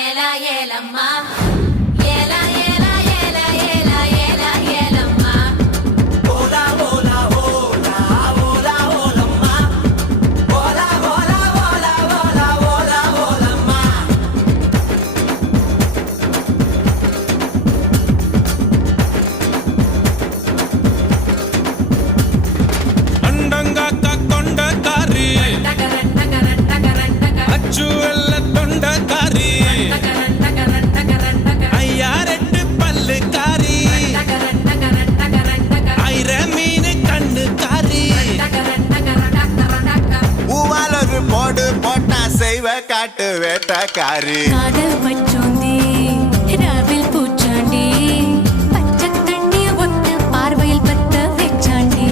ஏலா ஏலம்மா ஏலா ஏலா ஏலா ஏலா ஏலா ஏலம்மா ஓலா ஓலா ஓலா ஓலா ஓலம்மா ஓலா ஓலா ஓலா ஓலா ஓலா ஓலம்மா அண்டங்காக்கா கொண்டக்காரி டகரன் டகரன் டகரன் டகரன் அச்சு வெள்ள தொண்டக்காரி டகரன் டகரன் டகரன் டகரன் ஐயா ரெண்டு பல்லுக்காரி டகரன் டகரன் டகரன் டகரன் ஐர மீன் கண்ணுக்காரி டகரன் டகரன் டகரன் டகரன் பூவால் ஒரு போடு போட்டா செய்வ காட்டு வேட்டக்காரி காதல் பச்சோம்